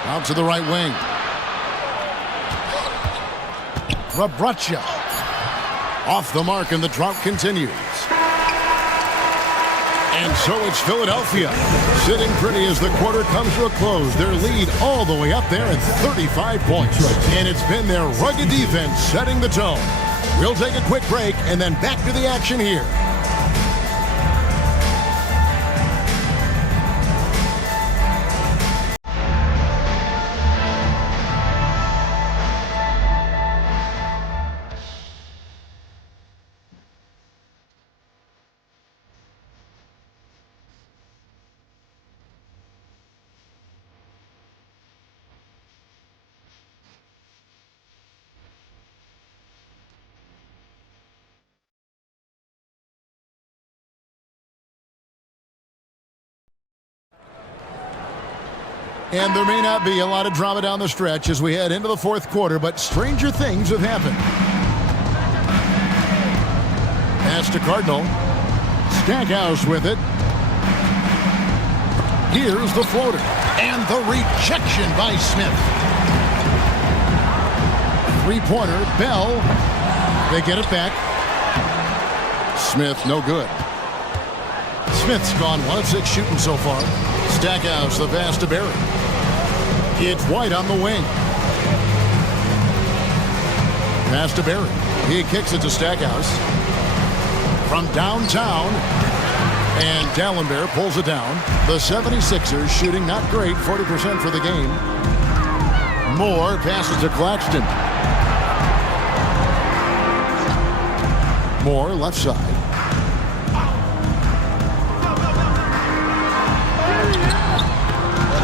Out to the right wing. Rabracha. Off the mark, and the drought continues. And so it's Philadelphia sitting pretty as the quarter comes to a close. Their lead all the way up there at 35 points. And it's been their rugged defense setting the tone. We'll take a quick break and then back to the action here. And there may not be a lot of drama down the stretch as we head into the fourth quarter, but stranger things have happened. Pass to Cardinal. Stackhouse with it. Here's the floater. And the rejection by Smith. Three-pointer, Bell. They get it back. Smith, no good. Smith's gone 1 of 6 shooting so far. Stackhouse, the pass to Barry. It's White on the wing. Pass to Barry. He kicks it to Stackhouse. From downtown. And Dallenberg pulls it down. The 76ers shooting not great, 40% for the game. Moore passes to Claxton. Moore, left side.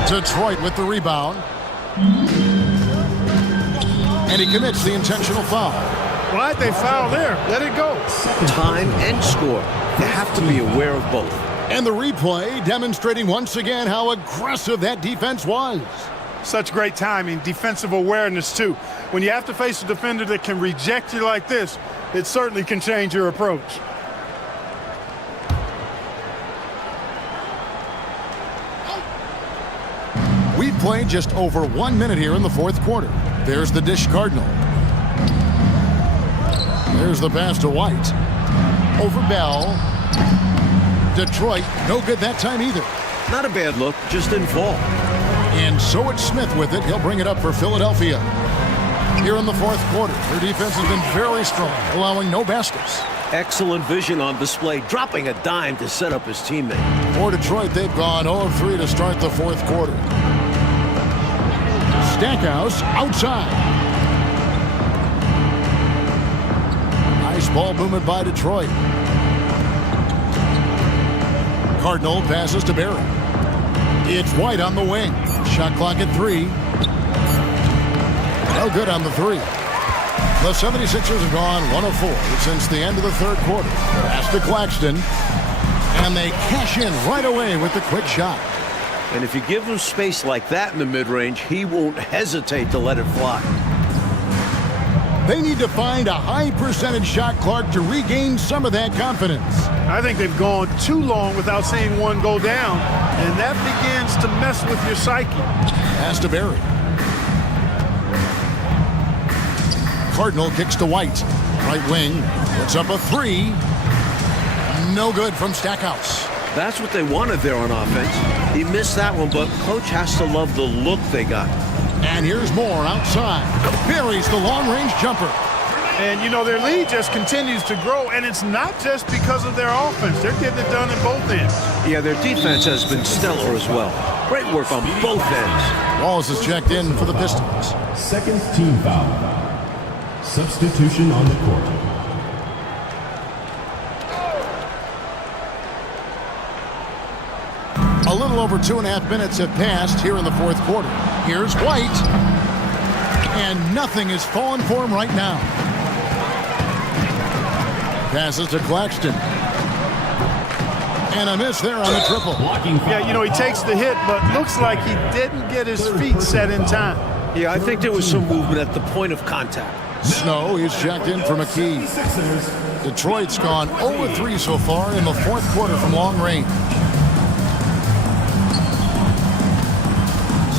Detroit with the rebound. And he commits the intentional foul. Why'd they foul there? Let it go. Time and score. You have to be aware of both. And the replay demonstrating once again how aggressive that defense was. Such great timing, defensive awareness too. When you have to face a defender that can reject you like this, it certainly can change your approach. We've played just over 1 minute here in the fourth quarter. There's the dish Cardinal. There's the pass to White. Over Bell. Detroit, no good that time either. Not a bad look, just didn't fall. And so it's Smith with it. He'll bring it up for Philadelphia. Here in the fourth quarter, their defense has been very strong, allowing no baskets. Excellent vision on display, dropping a dime to set up his teammate. For Detroit, they've gone 0 of 3 to start the fourth quarter. Stackhouse outside. Nice ball movement by Detroit. Cardinal passes to Barry. It's White on the wing. Shot clock at 3. No good on the 3. The 76ers have gone 1 of 4 since the end of the third quarter. Pass to Claxton. And they cash in right away with the quick shot. And if you give him space like that in the mid-range, he won't hesitate to let it fly. They need to find a high percentage shot, Clark, to regain some of that confidence. I think they've gone too long without seeing one go down, and that begins to mess with your psyche. Pass to Barry. Cardinal kicks to White. Right wing. Puts up a 3. No good from Stackhouse. That's what they wanted there on offense. He missed that one, but coach has to love the look they got. And here's Moore outside. Buries the long-range jumper. And, you know, their lead just continues to grow, and it's not just because of their offense. They're getting it done at both ends. Yeah, their defense has been stellar as well. Great work on both ends. Wallace is checked in for the Pistons. Second team foul. Substitution on the court. A little over 2.5 minutes have passed here in the fourth quarter. Here's White. And nothing is falling for him right now. Passes to Claxton. And a miss there on the triple. Yeah, you know, he takes the hit, but looks like he didn't get his feet set in time. Yeah, I think there was some movement at the point of contact. Snow is checked in for McKee. Detroit's gone 0-3 so far in the fourth quarter from long range.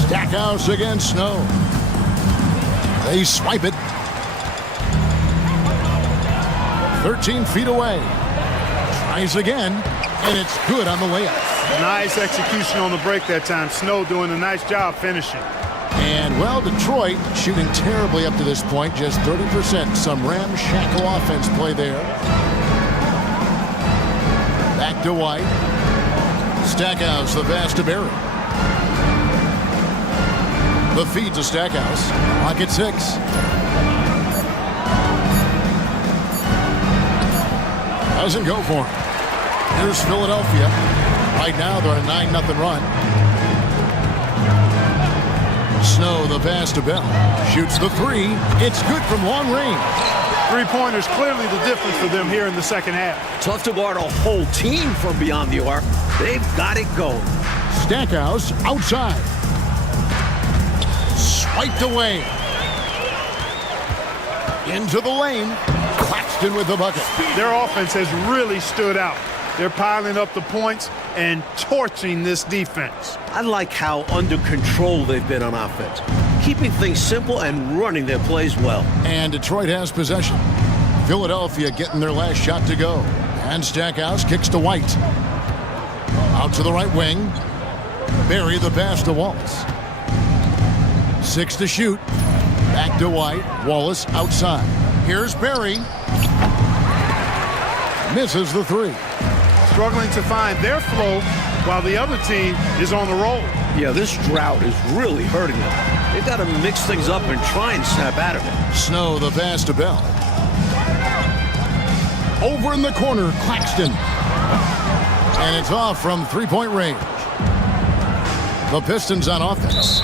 Stackhouse against Snow. They swipe it. 13 feet away. Tries again, and it's good on the layup. Nice execution on the break that time. Snow doing a nice job finishing. And, well, Detroit shooting terribly up to this point, just 30%. Some ramshackle offense play there. Back to White. Stackhouse, the pass to Barry. The feed to Stackhouse. Clock at 6. Doesn't go for him. Here's Philadelphia. Right now they're on a 9-0 run. Snow, the pass to Bell. Shoots the three. It's good from long range. Three-pointers clearly the difference for them here in the second half. Tough to guard a whole team from beyond the arc. They've got it going. Stackhouse outside. Swiped away. Into the lane. Claxton with the bucket. Their offense has really stood out. They're piling up the points and torching this defense. I like how under control they've been on offense, keeping things simple and running their plays well. And Detroit has possession. Philadelphia getting their last shot to go. And Stackhouse kicks to White. Out to the right wing. Barry, the pass to Wallace. 6 to shoot. Back to White. Wallace outside. Here's Barry. Misses the three. Struggling to find their flow while the other team is on the roll. Yeah, this drought is really hurting them. They've got to mix things up and try and snap out of it. Snow, the pass to Bell. Over in the corner, Claxton. And it's off from three-point range. The Pistons on offense.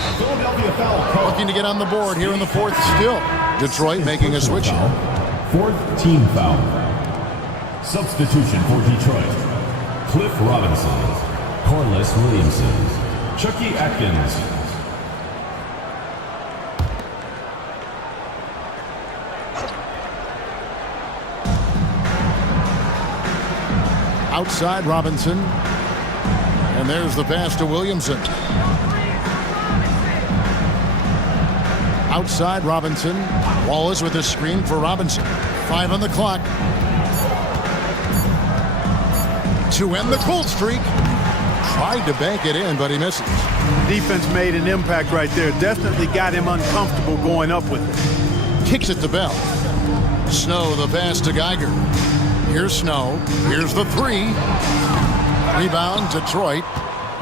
Looking to get on the board here in the fourth still. Detroit making a switch. Fourth team foul. Substitution for Detroit. Cliff Robinson, Corliss Williamson, Chucky Atkins. Outside Robinson. And there's the pass to Williamson. Outside Robinson. Wallace with a screen for Robinson. 5 on the clock. To end the cold streak. Tried to bank it in, but he misses. Defense made an impact right there. Definitely got him uncomfortable going up with it. Kicks it to Bell. Snow, the pass to Geiger. Here's Snow. Here's the three. Rebound, Detroit.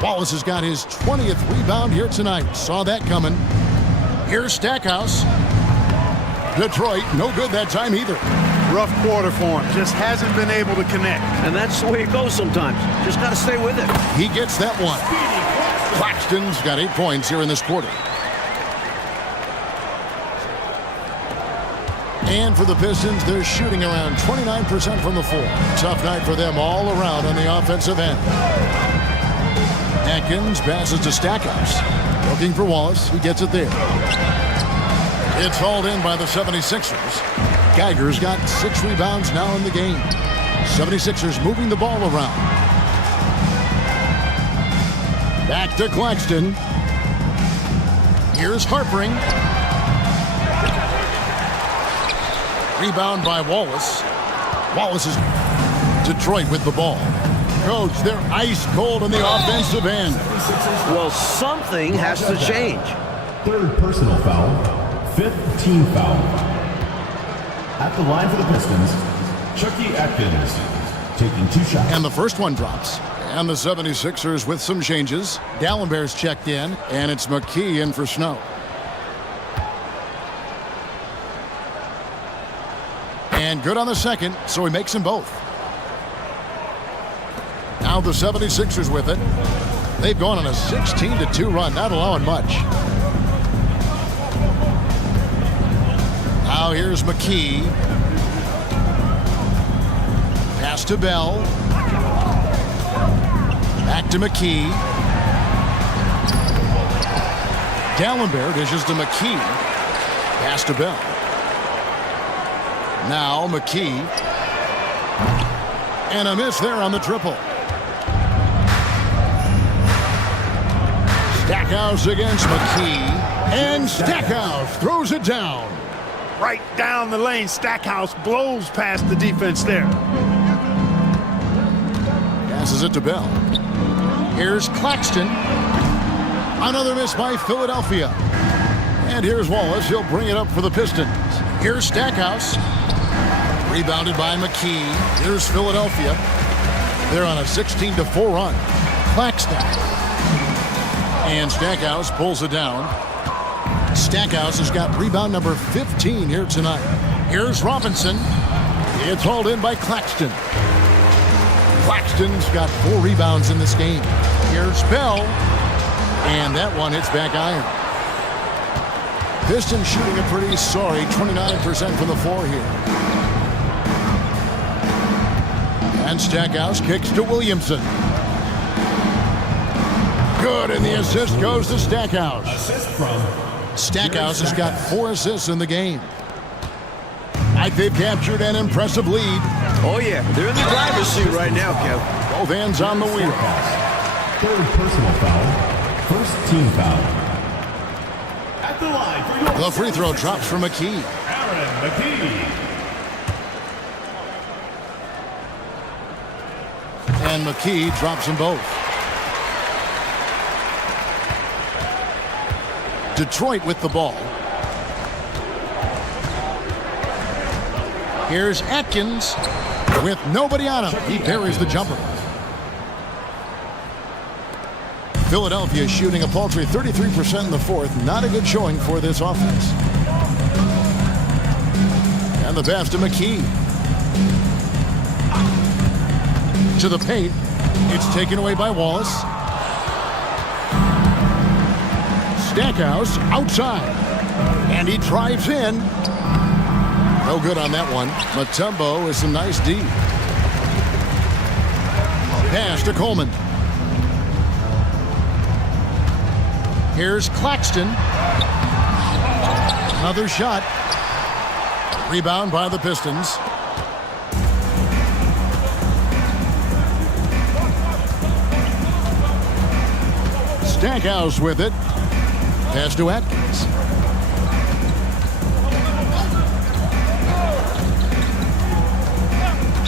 Wallace has got his 20th rebound here tonight. Saw that coming. Here's Stackhouse. Detroit, no good that time either. Rough quarter for him. Just hasn't been able to connect. And that's the way it goes sometimes. Just got to stay with it. He gets that one. Claxton's got 8 points here in this quarter. And for the Pistons, they're shooting around 29% from the floor. Tough night for them all around on the offensive end. Atkins passes to Stackhouse. Looking for Wallace. He gets it there. It's hauled in by the 76ers. Geiger's got 6 rebounds now in the game. 76ers moving the ball around. Back to Claxton. Here's Harpering. Rebound by Wallace. Wallace is Detroit with the ball. Coach, they're ice cold on the offensive end. Well, something has to change. Third personal foul. Fifth team foul. At the line for the Pistons, Chucky Atkins, taking 2 shots. And the first one drops. And the 76ers with some changes. Dallenberg's checked in, and it's McKee in for Snow. And good on the second, so he makes them both. Now the 76ers with it. They've gone on a 16-2 run, not allowing much. Now here's McKee. Pass to Bell. Back to McKee. Dallenberg dishes to McKee. Pass to Bell. Now McKee. And a miss there on the triple. Stackhouse against McKee. And Stackhouse throws it down. Right down the lane. Stackhouse blows past the defense there. Passes it to Bell. Here's Claxton. Another miss by Philadelphia. And here's Wallace. He'll bring it up for the Pistons. Here's Stackhouse. Rebounded by McKee. Here's Philadelphia. They're on a 16-4 run. Claxton. And Stackhouse pulls it down. Stackhouse has got rebound number 15 here tonight. Here's Robinson. It's hauled in by Claxton. Claxton's got 4 rebounds in this game. Here's Bell. And that one hits back iron. Pistons shooting a pretty sorry 29% from the floor here. And Stackhouse kicks to Williamson. Good, and the assist goes to Stackhouse. Assist from Stackhouse has got 4 assists in the game. I think they've captured an impressive lead. Oh, yeah. They're in the driver's seat right now, Kev. Both hands on the wheel. third personal foul, first team foul. At the line for your The free throw drops for McKee. Aaron McKee. And McKee drops them both. Detroit with the ball. Here's Atkins with nobody on him. He parries the jumper. Philadelphia shooting a paltry 33% in the fourth. Not a good showing for this offense. And the pass to McKee. To the paint. It's taken away by Wallace. Stackhouse outside. And he drives in. No good on that one. Mutombo is some nice D. Pass to Coleman. Here's Claxton. Another shot. Rebound by the Pistons. Stackhouse with it. Pass to Atkins.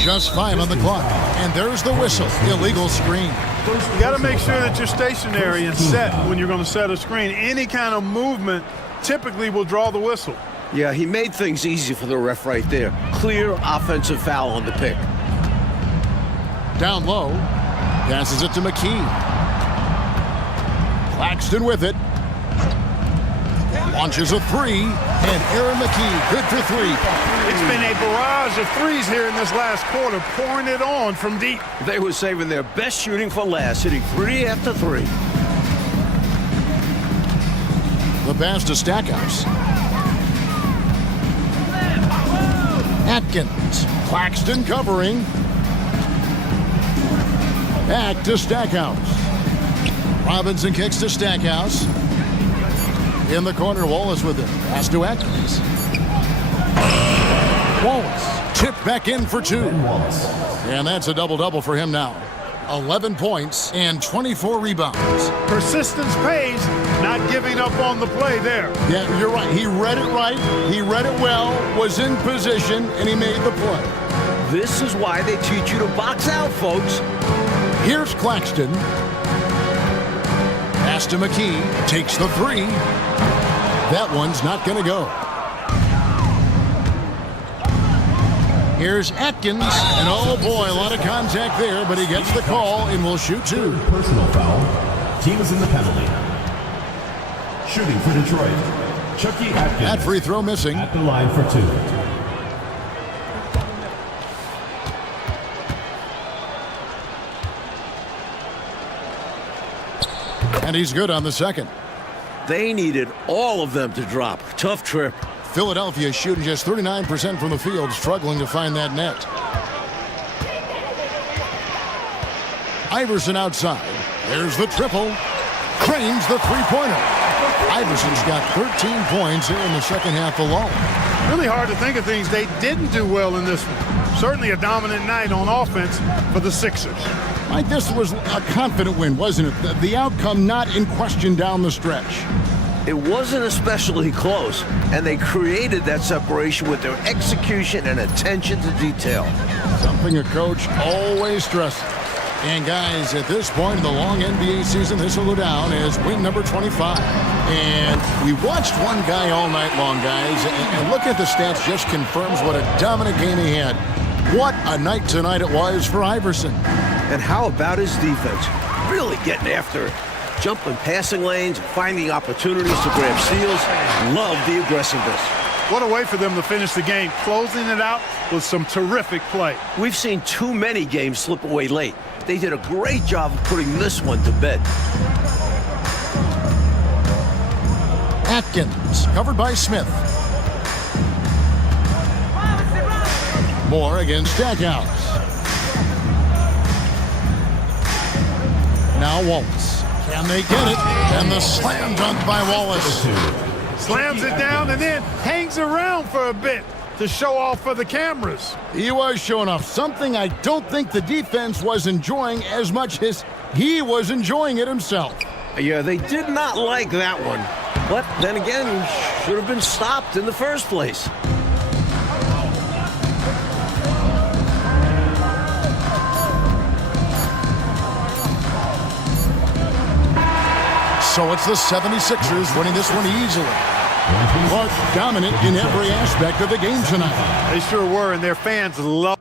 Just 5 on the clock. And there's the whistle. Illegal screen. You got to make sure that you're stationary and set when you're going to set a screen. Any kind of movement typically will draw the whistle. Yeah, he made things easy for the ref right there. Clear offensive foul on the pick. Down low. Passes it to McKee. Claxton with it. Launches a three. And Aaron McKee good for 3. It's been a barrage of threes here in this last quarter, pouring it on from deep. They were saving their best shooting for last, hitting 3 after 3. The pass to Stackhouse. Atkins. Claxton covering. Back to Stackhouse. Robinson kicks to Stackhouse. In the corner, Wallace with it. Pass to Atkins. Wallace tipped back in for 2. And that's a double-double for him now. 11 points and 24 rebounds. Persistence pays, not giving up on the play there. Yeah, you're right. He read it right. He read it well, was in position, and he made the play. This is why they teach you to box out, folks. Here's Claxton. Pass to McKee. Takes the 3. That one's not going to go. Here's Atkins, and oh boy, a lot of contact there, but he gets the call and will shoot two. Personal foul. Team is in the penalty. Shooting for Detroit, Chucky Atkins. That free throw missing. At the line for two. And he's good on the second. They needed all of them to drop. Tough trip. Philadelphia shooting just 39% from the field, struggling to find that net. Iverson outside. There's the triple. Cranes the three-pointer. Iverson's got 13 points here in the second half alone. Really hard to think of things they didn't do well in this one. Certainly a dominant night on offense for the Sixers. Mike, this was a confident win, wasn't it? The outcome not in question down the stretch. It wasn't especially close, and they created that separation with their execution and attention to detail. Something a coach always stresses. And guys, at this point in the long NBA season, this will go down as win number 25. And we watched one guy all night long, guys, and look at the stats, just confirms what a dominant game he had. What a night tonight it was for Iverson. And how about his defense? Really getting after it. Jumping passing lanes, finding opportunities to grab steals. Love the aggressiveness. What a way for them to finish the game, closing it out with some terrific play. We've seen too many games slip away late. They did a great job of putting this one to bed. Atkins, covered by Smith. Moore against Stackhouse. Now Wallace. Can they get it? And the slam dunk by Wallace. Slams it down and then hangs around for a bit to show off for the cameras. He was showing off something I don't think the defense was enjoying as much as he was enjoying it himself. Yeah, they did not like that one. But then again, should have been stopped in the first place. So it's the 76ers winning this one easily. Clark dominant in every aspect of the game tonight. They sure were, and their fans love